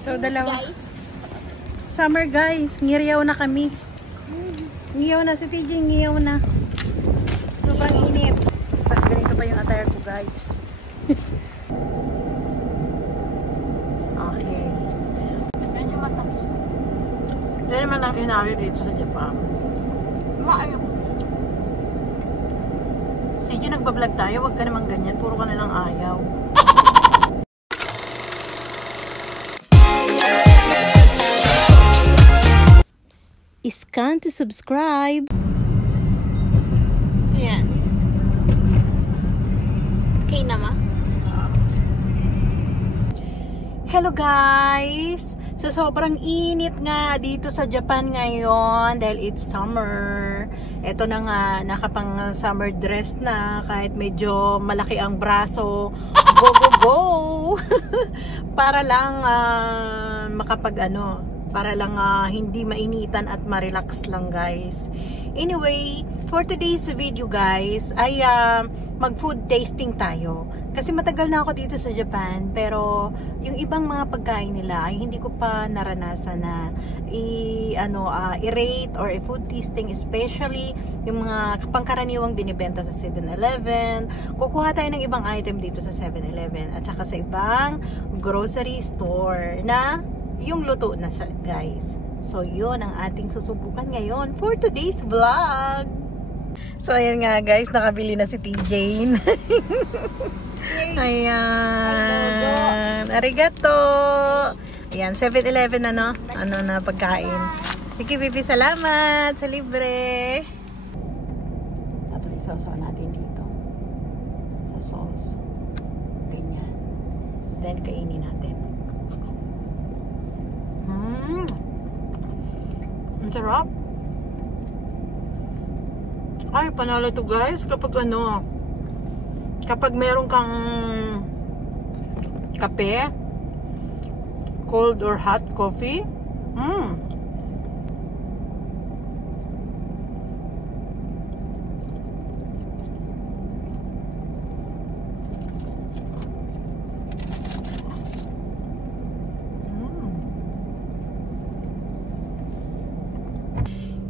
So, dalawa. Summer guys, ngiriyaw na kami. Ngiyaw na, si TJ ngiyaw na. Sobrang init. Tapos ganito pa yung attire ko guys. Okay. Medyo matamis. Hindi naman ang inari dito sa Japan. Maayo. Sige, nagbablog tayo. Huwag ka naman ganyan. Puro ka nalang ayaw. Scan to subscribe. Ayan. Okay naman. Hello guys! So sobrang init nga dito sa Japan ngayon dahil it's summer. Ito na nga, nakapang summer dress na kahit medyo malaki ang braso. Go go go! Para lang para lang hindi mainitan at ma-relax lang guys. Anyway, for today's video guys ay mag-food tasting tayo. Kasi matagal na ako dito sa Japan pero yung ibang mga pagkain nila ay hindi ko pa naranasan na i-rate or i-food tasting, especially yung mga pangkaraniwang binibenta sa 7-Eleven. Kukuha tayo ng ibang item dito sa 7-Eleven at saka sa ibang grocery store na yung luto na siya guys. So yun ang ating susubukan ngayon for today's vlog. So ayan nga guys, nakabili na si TJ. Ayan, arigato. Ayan, 7-Eleven ano na pagkain. Sige Bibi, salamat sa libre. Tapos isaw-saw natin dito sa sauce. Ganyan. Then kainin natin. Ang sarap. Ay, panalo to guys kapag kapag meron kang kape, cold or hot coffee.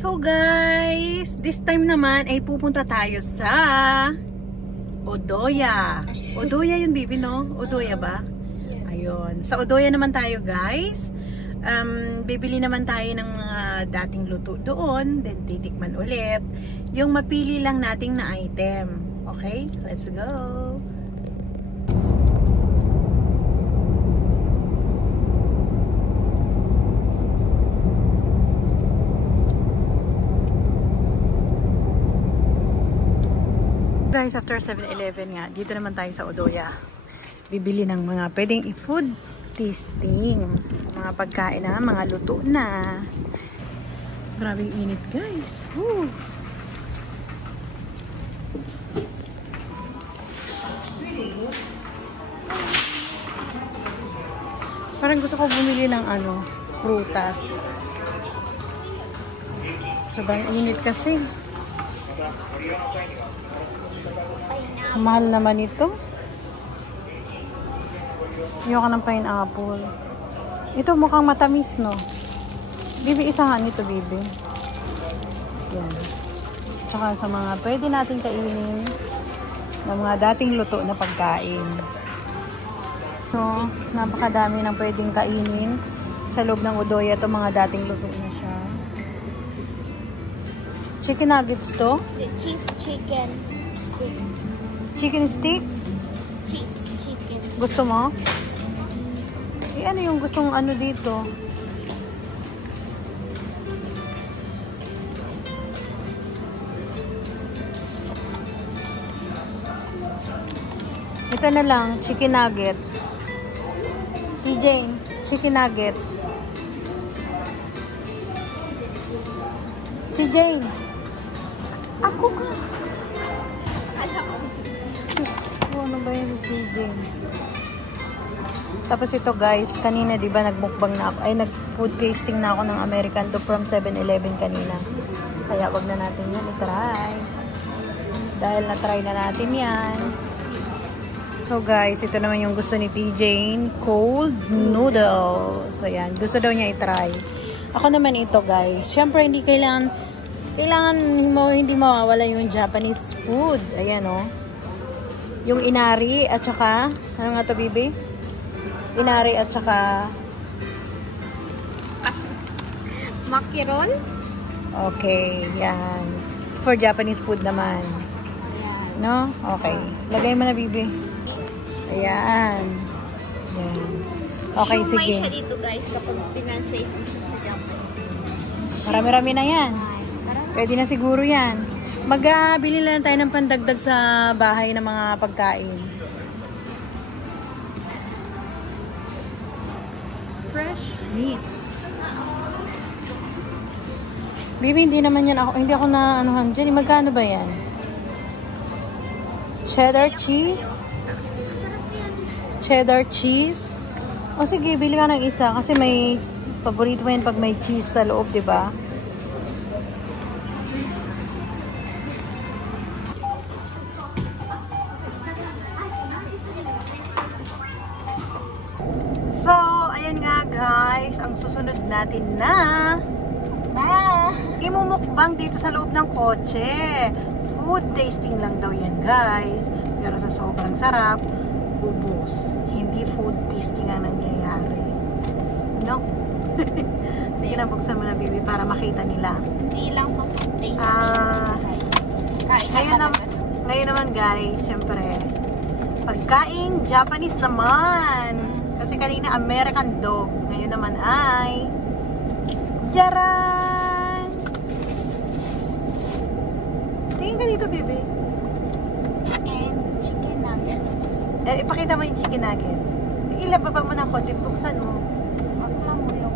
So guys, this time naman ay pupunta tayo sa Odoya. Odoya yun Bibi, no? Odoya ba? Ayun. Sa Odoya naman tayo guys. Bibili naman tayo ng mga dating luto doon. Then titikman ulit. Yung mapili lang nating na item. Okay? Let's go! Guys, after 7-Eleven nga, dito naman tayo sa Odoya. Bibili ng mga pwedeng i-food tasting. Mga pagkain na, mga luto na. Grabing init guys. Woo! Parang gusto ko bumili ng prutas. Sobrang init kasi. Mahal naman ito. Ayoko ng pineapple. Ito mukhang matamis, no? Bibi, isa nga nito, Bibi. Yan. Tsaka sa mga pwede natin kainin ng mga dating luto na pagkain. So, napakadami ng pwedeng kainin sa loob ng Odoya. Ito mga dating luto na siya. Chicken nuggets to? Cheese chicken stick. Chicken stick? Cheese chicken. Gusto mo? Ano yung gustong dito? Ito na lang, chicken nugget. TJ, chicken nugget. Si Jane. Ako ka. Ano ba yun si Jane? Tapos ito guys, kanina diba nagmukbang na ako, ay nag-food tasting na ako ng American to from 7-Eleven kanina. Kaya wag na natin yan i-try. Dahil na-try na natin yan. So guys, ito naman yung gusto ni T-Jane, cold noodles. Ayan, gusto daw niya i-try. Ako naman ito guys. Siyempre hindi kailangan hindi mawawala yung Japanese food. Ayan oh. Yung inari at saka, ano nga to bibi? Inari at saka Makiron? okay, yan. For Japanese food naman. Ayan. No? Okay. Lagay mo na bibi. Ayan. Ayan. Okay, Shumai sige. siya dito guys kapag pinansay mo siya sa Japanese. Marami-rami na yan. Tara. Pwede na siguro yan. Magbili lang tayo ng pandagdag sa bahay ng mga pagkain. Fresh meat. Bibi, hindi naman yan ako. Hindi ako na anuhan dyan. Magkano ba yan? Cheddar cheese? Cheddar cheese? O sige, bili ka ng isa. Kasi may paborito mo yan pag may cheese sa loob, diba? So, ayan nga guys. Ang susunod natin na imumukbang dito sa loob ng kotse. Food tasting lang daw yan guys. Pero sa sobrang sarap, ubos. Hindi food tasting ang nangyayari. No? Sige na, buksan mo na bibi para makita nila. Hindi lang po food taste. Ngayon naman guys, syempre, pagkain Japanese naman. Kasi kanina American dog. Ngayon naman ay Jaran! Tingin ka dito, baby. And chicken nuggets. Ipakita mo yung chicken nuggets. Ilababa mo ng konti. Buksan mo. Wag lang hulog.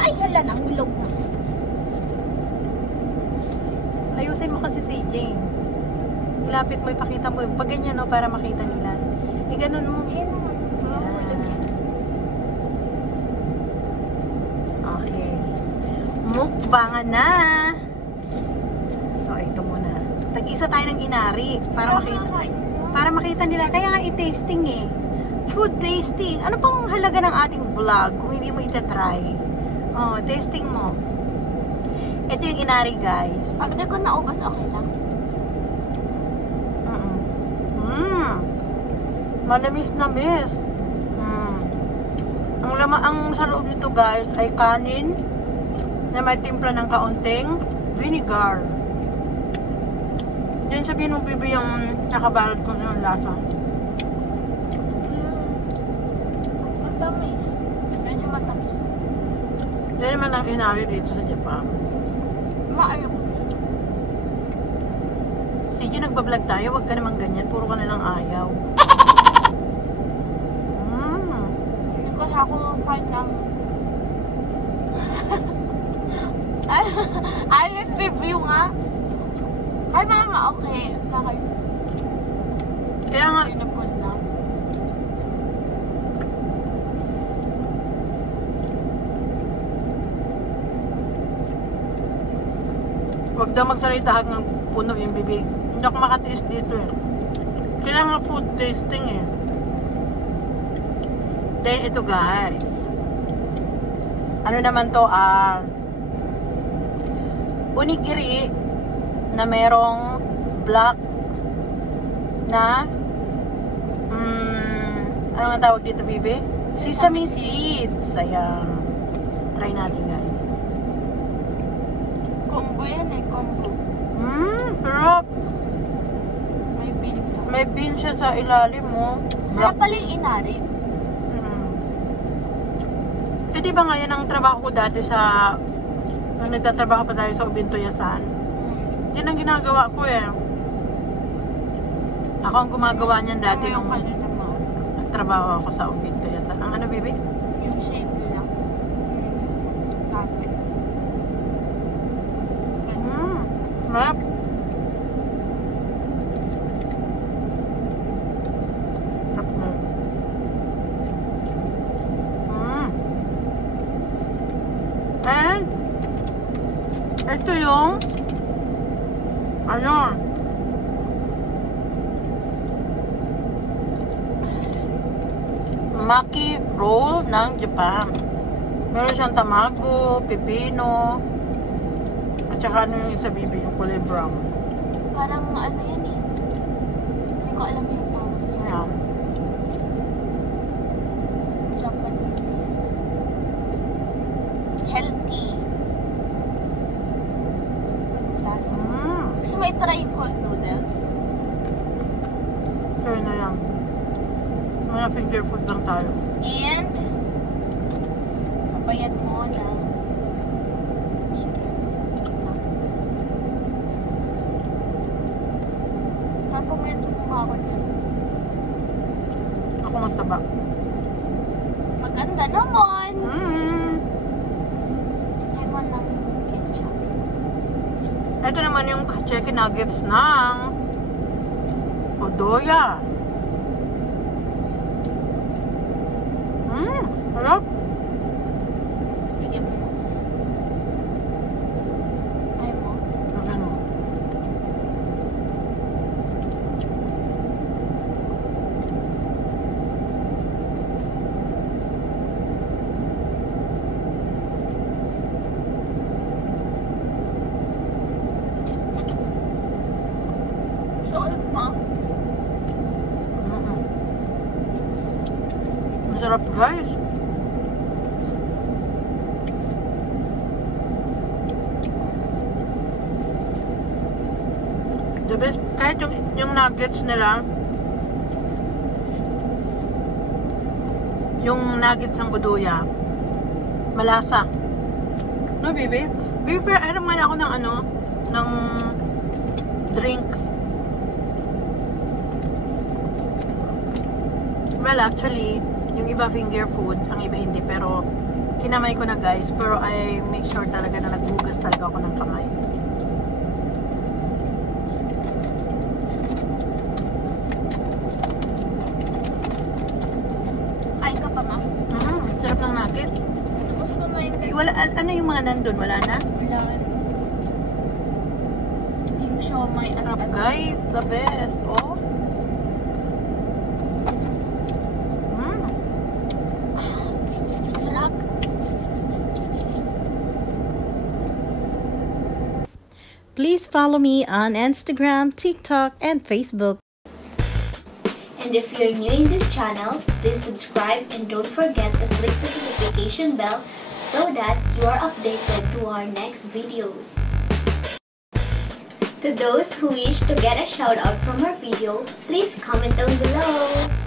Ay, hala na, hulog na. Ayusin mo kasi si Jane. Ilapit mo, ipakita mo. Pag ganyan, no, para makita nila. Ganun mo. Ayan naman. Okay. Mukbangan na. So, ito muna. Tag-isa tayo ng inari para makita nila. Kaya nga i-tasting eh. Food tasting. Ano pang halaga ng ating vlog kung hindi mo itatry? Oh, tasting mo. Ito yung inari, guys. Pag di ko naubos, okay lang. Manamis-namis. Ang sa loob nito guys ay kanin na may timpla ng kaunting vinegar. Diyan sabihin mo bibi yung nakabalot ko ng lasa. Matamis. Medyo matamis. Hindi naman ang inari dito sa Japan. Maayo. Sige, nagbablog tayo. Huwag ka naman ganyan. Puro ka nalang ayaw. Kasi ako kahit ng honest review nga. Ay mama, okay. Sa akin. Kaya nga, Pinapon lang. huwag daw magsalita hanggang puno yung bibig. Hindi ako makatiis dito eh. Kailangan food tasting eh. Then ito guys. Ano naman to? Onigiri na merong black na ano nga tawag dito, bibi? Sesame seeds. Ayan. Try natin guys. Combo yan eh, combo. Sarap. May beans. May beans siya sa ilalim mo. Sarap pala yung inari. Di ba ngayon ang trabaho ko dati sa nung nagtatrabaho pa tayo sa Ubintoyasan, yan ang ginagawa ko eh. Ako ang gumagawa niyan dati nung nagtrabaho ako sa Ubintoyasan. Ang ano, baby? Yung shape nila. Tapos. Sarap. Sarap mo. And ito yung ano, maki roll ng Japan. Meron siyang tamago, pipino, at saka ano yung isa bibi, yung kulay brown. Parang ano yan eh. Hindi ko alam yung tawag niya. Ayan. Japanese. Healthy. Lasa. Gusto mo i-try yung cold noodles? Kaya na yan. Mga finger food lang tayo. And sabayan mo na chicken nuggets. Parang pumento mukha ako dyan. Ako magtaba. Maganda naman! Ay mo ng ketchup. Ito naman yung chicken nuggets ng Odoya. Sarap. Bigyan mo. Ay mo. Lagyan mo. Salt mo. Masarap guys. The best, kahit yung nuggets nila, yung nuggets ng Odoya, malasa. No, baby? Baby, pero alam nga ako ng ano, ng drinks. Well, actually, yung iba finger food, ang iba hindi, pero kinamay ko na guys, pero I make sure talaga na naghugas talaga ako ng kamay. Ay ka pa ma. Sarap ng nuggets. Tapos na yung kay Wala, ano yung mga nandun? Wala na? yung siomay at Sarap ano. guys, the best. Oh. Sarap. Please follow me on Instagram, TikTok, and Facebook. And if you're new in this channel, please subscribe and don't forget to click the notification bell so that you are updated to our next videos. To those who wish to get a shout out from our video, please comment down below.